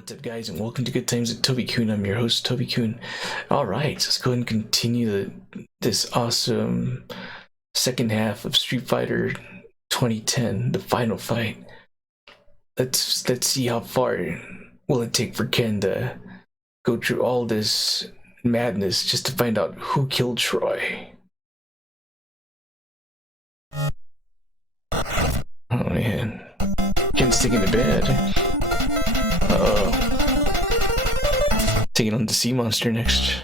What's up, guys, and welcome to Goodtimes at Tobikun. I'm your host, Tobikun. Alright, so let's go ahead and continue this awesome second half of Street Fighter 2010, the final fight. Let's see how far will it take for Ken to go through all this madness just to find out who killed Troy. Oh man, Ken's sticking to bed. Taking on the sea monster next.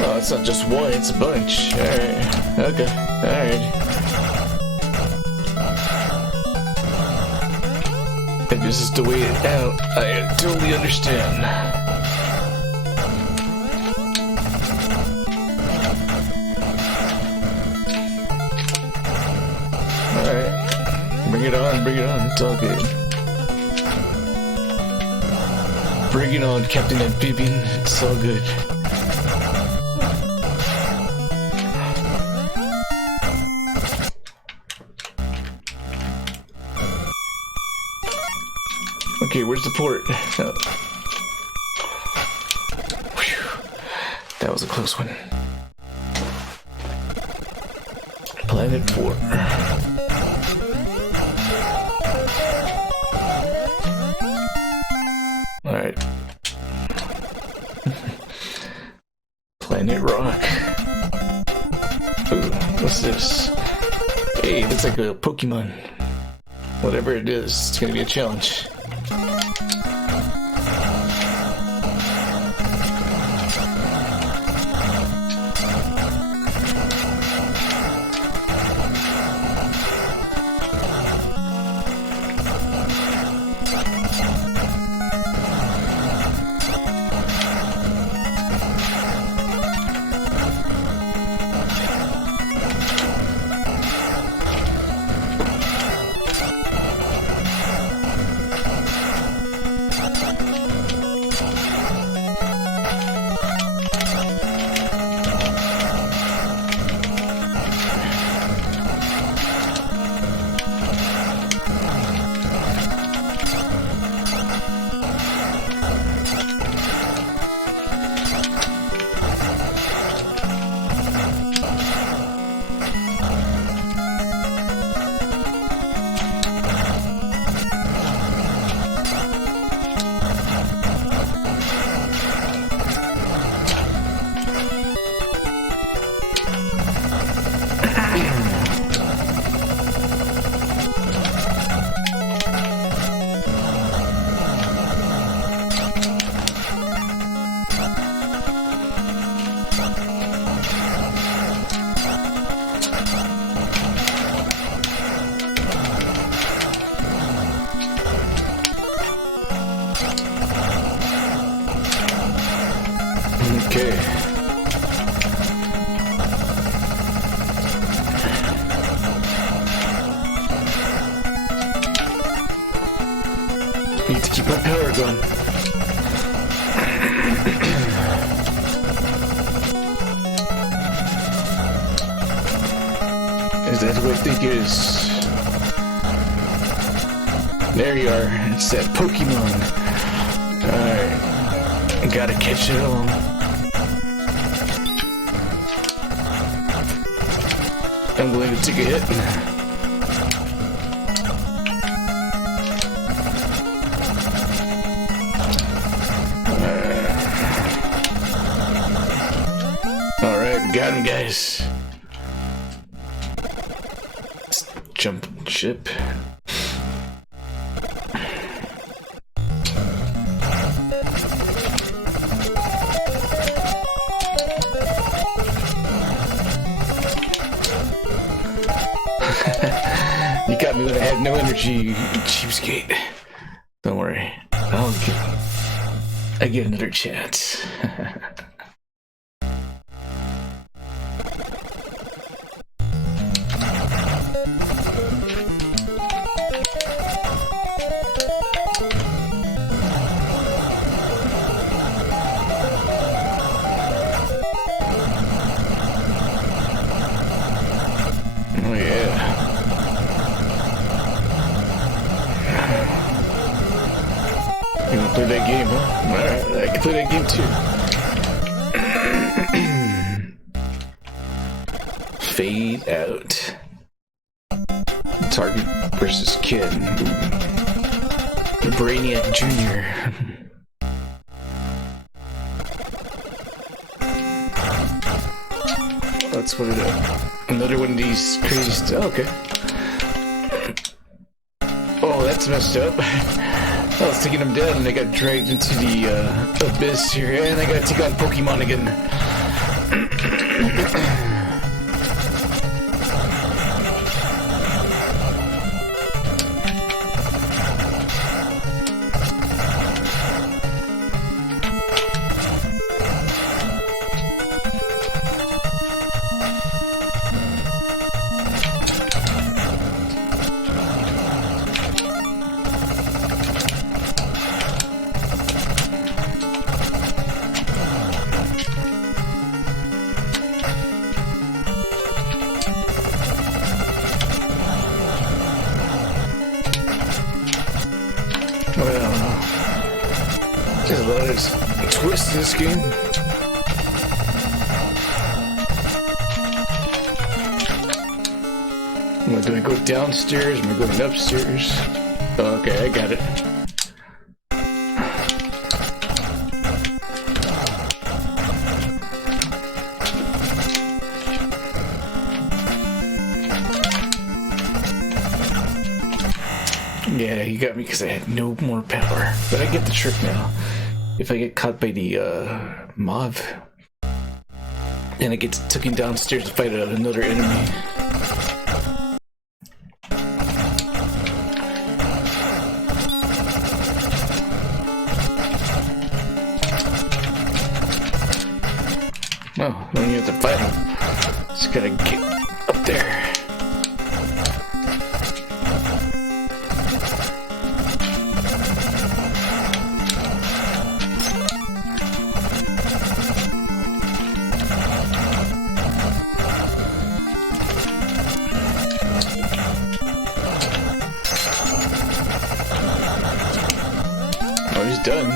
Oh, it's not just one, it's a bunch. Alright. Okay. Alright. If this is the way it out, I totally understand. Bring it on, it's all good. Bring it on, Captain Amphibian, it's all good. Okay, where's the port? Oh. That was a close one. Planet 4. Alright. Planet Rock. Ooh, what's this? Hey, looks like a Pokemon. Whatever it is, it's gonna be a challenge. Okay. Need to keep my power going. Is that what I think it is? There you are. It's that Pokemon. Alright. Gotta catch it all. I'm going to take a hit. Alright, we got him, guys. Let's jump ship. You got me when I had no energy, you cheapskate. Don't worry. I get another chance. play that game, huh? Alright, I can play that game too. Fade out. Target versus Ken. Brainiac Jr. Let's put it up. Another one of these crazy stuff. Okay. Oh, that's messed up. I was taking them down and I got dragged into the abyss here, and I gotta take on Pokemon again. There's a lot of twists in this game. Do I go downstairs? Am I going upstairs? Oh, okay, I got it. Yeah, you got me because I had no more power. But I get the trick now. If I get caught by the mob, and I get taken downstairs to fight another enemy. Oh, don't even have to fight him. Just gotta get up there. Oh, he's done.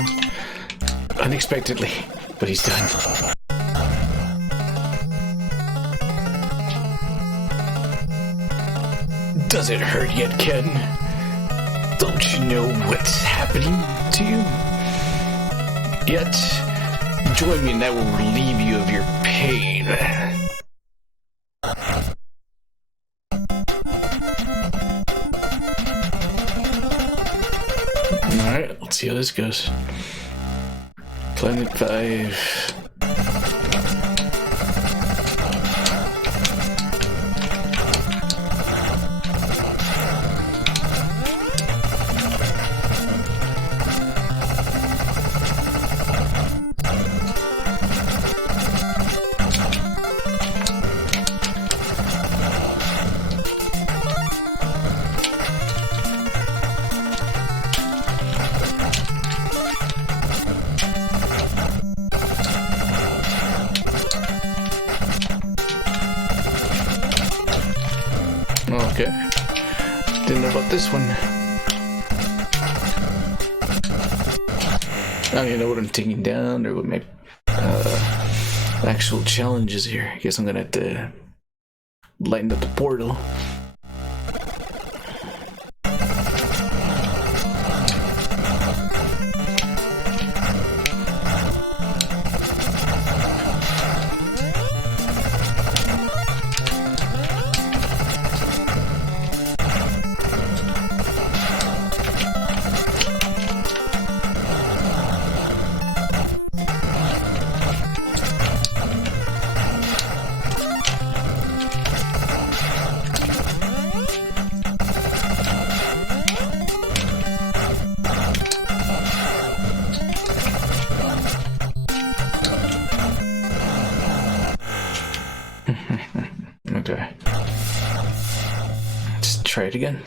Unexpectedly, but he's done. Does it hurt yet, Ken? Don't you know what's happening to you? Yet, join me and that will relieve you of your pain. Alright, let's see how this goes. Planet 5. Okay. Didn't know about this one. I don't even know what I'm taking down or what my actual challenge is here. I guess I'm gonna have to lighten up the portal. Okay. Let's try it again.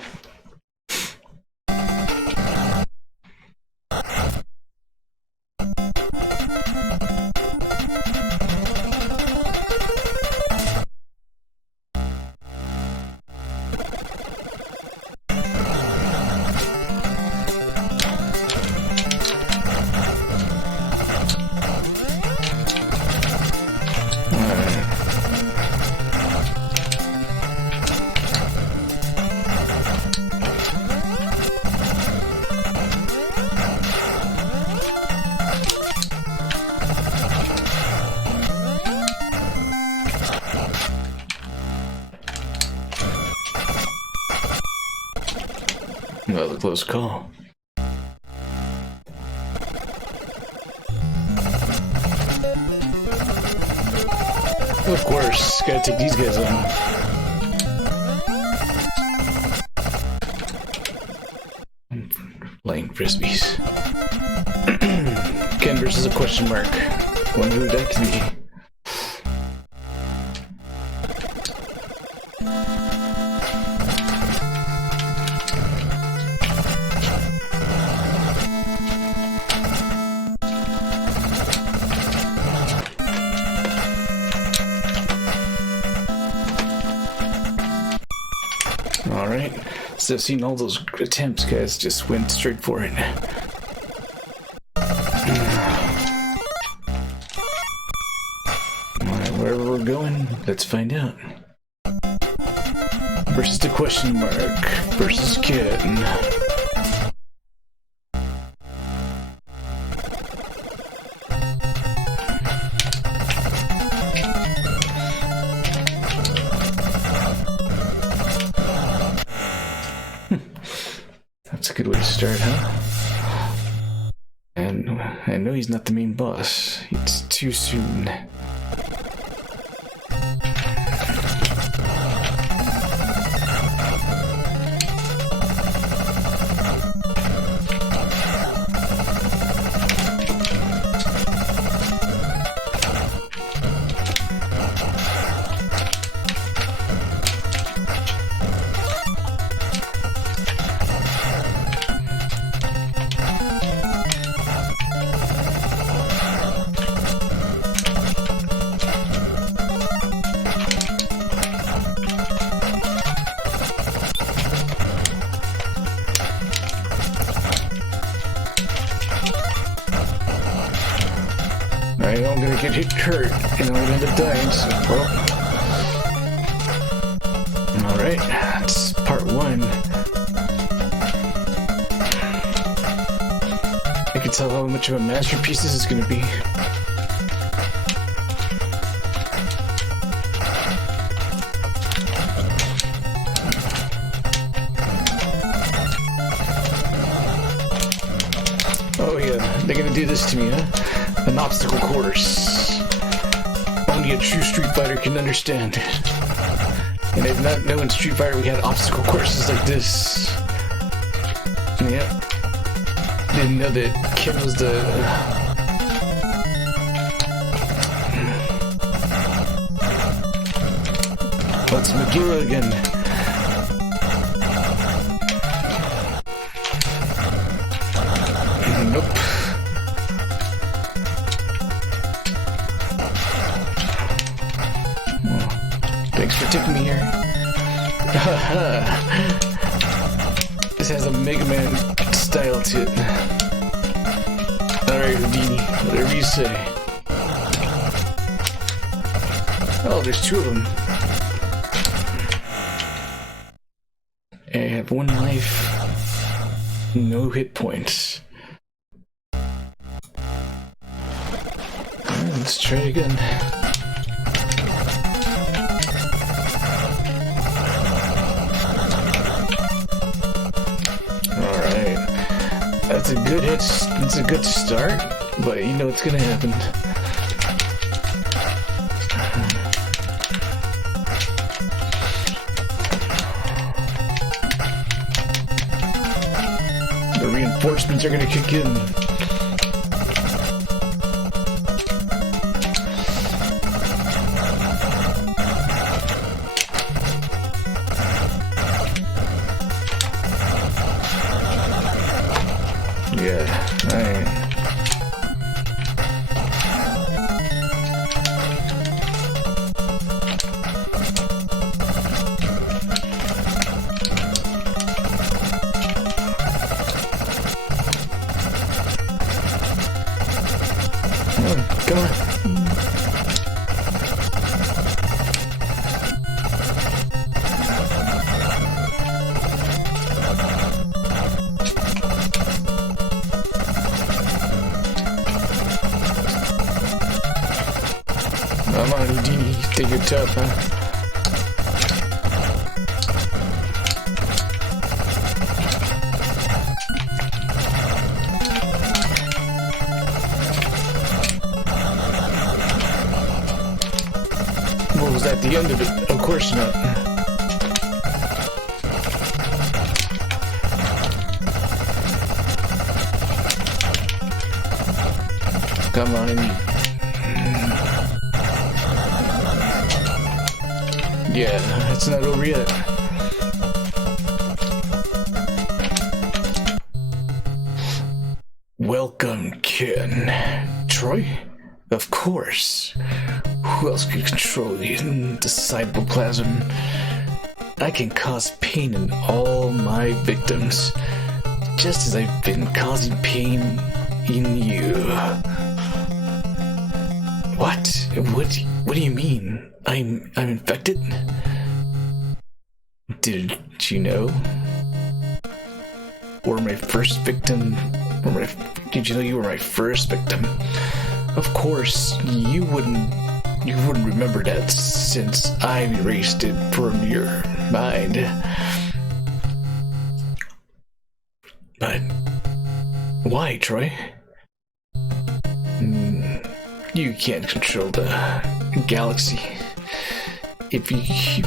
That was a close call. Of course, gotta take these guys on. Playing frisbees. Ken versus a question mark. Wonder who that could be. Alright, so seeing all those attempts, guys just went straight for it. Alright, wherever we're going, let's find out. Versus the question mark, versus Ken. That's a good way to start, huh? And I know he's not the main boss. It's too soon. I know I'm gonna get hurt and I'm gonna end up dying, so well. Alright, that's part one. I can tell how much of a masterpiece this is gonna be. Oh yeah, they're gonna do this to me, huh? An obstacle course. Only a true Street Fighter can understand. And I did not know in Street Fighter we had obstacle courses like this. Yep. Didn't know that Ken was the... Oh, it's Megura again. Nope. Thanks for taking me here. This has a Mega Man style to it. Alright, Houdini, whatever you say. Oh, there's two of them. I have one life, no hit points. Let's try again. That's a good hit. It's a good start, but you know what's gonna happen. The reinforcements are gonna kick in. Yeah, alright. Come on. Come on, Houdini, you think you're tough, huh? that the end of it? Of course not. Come on. Yeah, it's not over yet. Welcome, Ken. Troy? Of course. Who else can control the cytoplasm? I can cause pain in all my victims, just as I've been causing pain in you. What? What do you mean? I'm infected? Did you know? Or my first victim? Did you know you were my first victim? Of course, you wouldn't remember that since I erased it from your mind. But why, Troy? You can't control the galaxy. If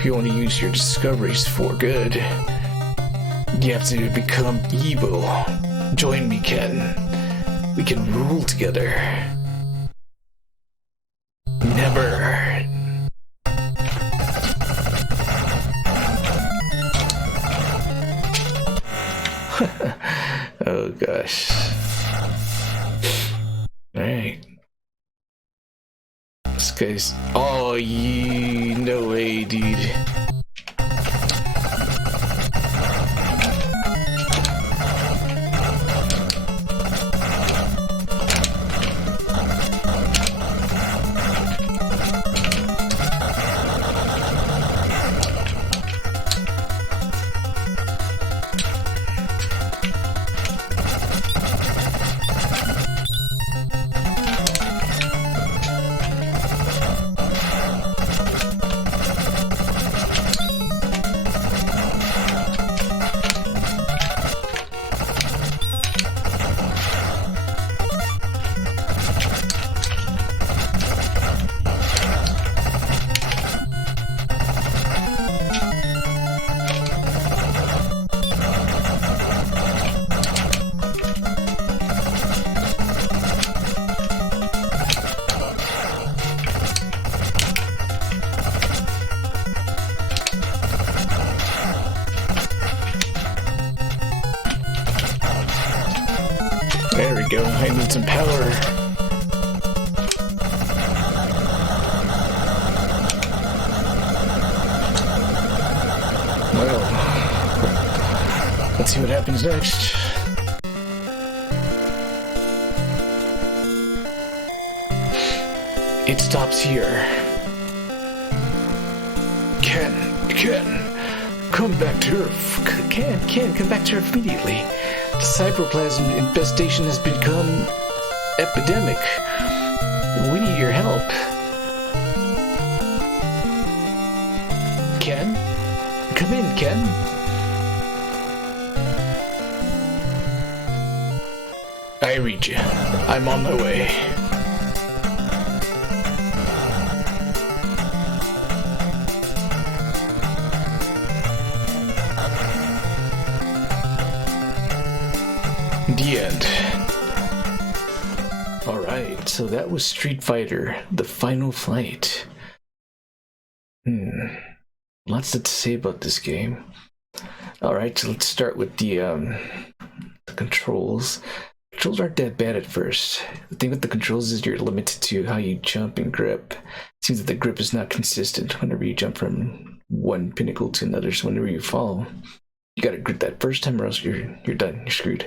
you want to use your discoveries for good, you have to become evil. Join me, Ken. We can rule together. Never. Oh gosh. Alright. This guy's... Oh, no way, dude. There we go, I need some power. Well, let's see what happens next. It stops here. Ken, come back to Earth. Ken, come back to Earth immediately. The cytoplasm infestation has become epidemic. We need your help. Ken? Come in, Ken. I read you. I'm on my way. The end. Alright, so that was Street Fighter, the final fight. Lots to say about this game. Alright, so let's start with the controls. Controls aren't that bad at first. The thing with the controls is you're limited to how you jump and grip. It seems that the grip is not consistent whenever you jump from one pinnacle to another, so whenever you fall, you gotta grip that first time or else you're done, you're screwed.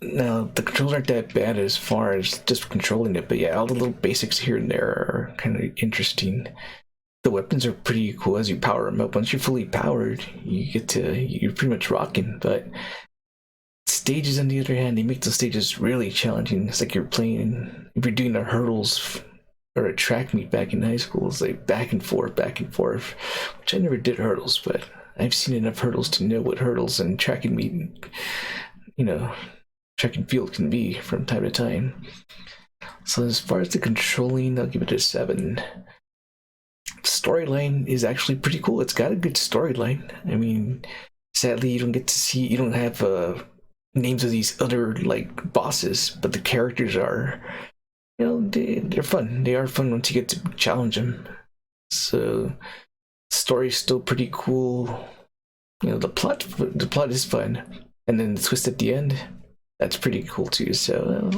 Now, the controls aren't that bad as far as just controlling it, but yeah, all the little basics here and there are kind of interesting. The weapons are pretty cool as you power them up. Once you're fully powered, you're pretty much rocking, but stages on the other hand, they make the stages really challenging. It's like you're playing, if you're doing the hurdles or a track meet back in high school, it's like back and forth, which I never did hurdles, but I've seen enough hurdles to know what hurdles and track and meet, track and field can be from time to time. So as far as the controlling, I'll give it a 7. storyline is actually pretty cool. It's got a good storyline. I mean, sadly, you don't have names of these other like bosses, but the characters are, they're fun. They are fun once you get to challenge them. So, story's still pretty cool. The plot is fun, and then the twist at the end, that's pretty cool too. So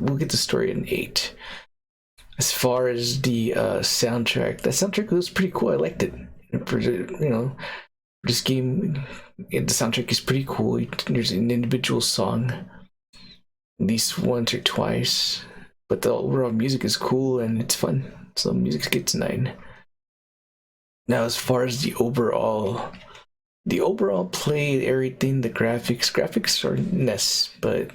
we'll get the story in 8. As far as the soundtrack, that soundtrack was pretty cool. I liked it. For this game, the soundtrack is pretty cool. There's an individual song, at least once or twice, but the overall music is cool and it's fun. So music gets 9. Now, as far as the overall play, everything, the graphics are NES, but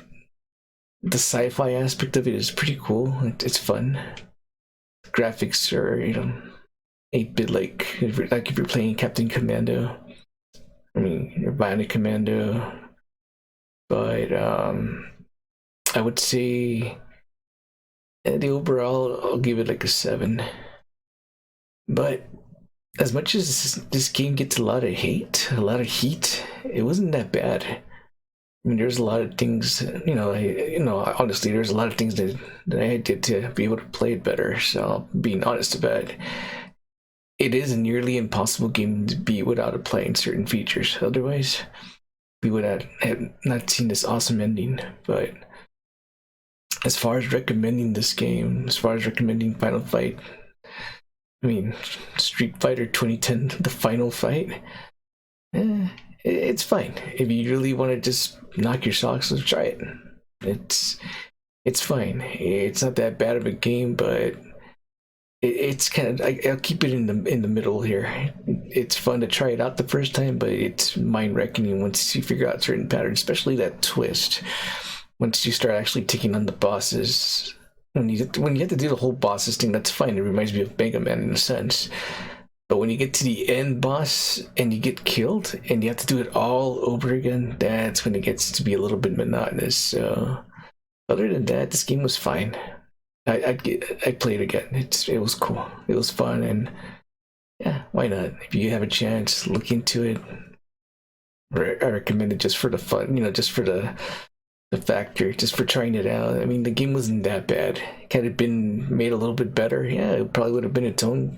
the sci-fi aspect of it is pretty cool. It's fun. The graphics are 8-bit, like if you're playing Captain Commando. I mean, you're Bionic Commando, but I would say the overall, I'll give it like a 7. But as much as this game gets a lot of heat, it wasn't that bad. I mean, there's a lot of things, honestly, there's a lot of things that I did to be able to play it better. So, being honest about it, it is a nearly impossible game to beat without applying certain features. Otherwise, we would have not seen this awesome ending. But as far as recommending this game, as far as recommending Final Fight, I mean, Street Fighter 2010, the final fight, it's fine. If you really want to just knock your socks off, try it. It's fine. It's not that bad of a game, but it's kind of, I'll keep it in the middle here. It's fun to try it out the first time, but it's mind wrecking once you figure out certain patterns, especially that twist. Once you start actually taking on the bosses, when you have to do the whole bosses thing, that's fine. It reminds me of Mega Man in a sense. But when you get to the end boss and you get killed and you have to do it all over again, that's when it gets to be a little bit monotonous. So, other than that, this game was fine. I played again. It was cool. It was fun, and yeah, why not? If you have a chance, look into it. I recommend it just for the fun, just for the factor, just for trying it out. I mean, the game wasn't that bad. Had it been made a little bit better, yeah, it probably would have been its own,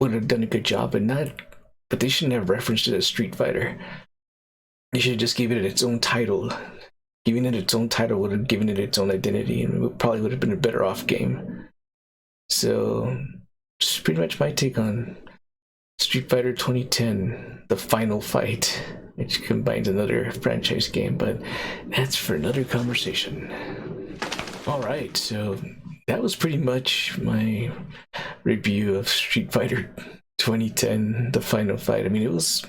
would have done a good job, but they shouldn't have referenced it as Street Fighter. They should have just given it its own title. Giving it its own title would have given it its own identity, and it probably would have been a better off game. So, just pretty much my take on Street Fighter 2010, the final fight, which combines another franchise game, but that's for another conversation. Alright, so that was pretty much my review of Street Fighter 2010, the final fight. I mean, it was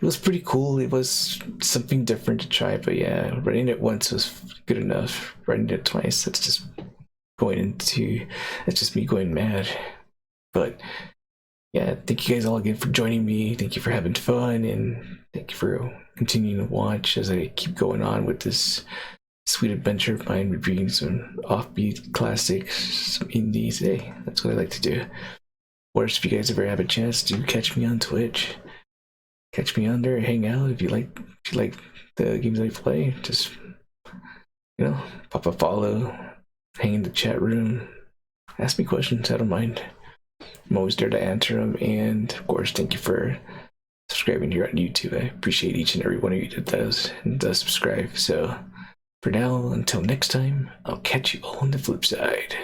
pretty cool. It was something different to try, but yeah, running it once was good enough. Running it twice, that's just me going mad. But yeah, thank you guys all again for joining me. Thank you for having fun, and thank you for continuing to watch as I keep going on with this sweet adventure of mine, reviewing some offbeat classics, some indies. Hey, that's what I like to do. Of course, if you guys ever have a chance to catch me on Twitch, catch me on there, hang out. If you like the games I play, just pop a follow, hang in the chat room, ask me questions. I don't mind. I'm always there to answer them. And of course, thank you for subscribing here on YouTube. I appreciate each and every one of you that does subscribe. So for now, until next time, I'll catch you all on the flip side.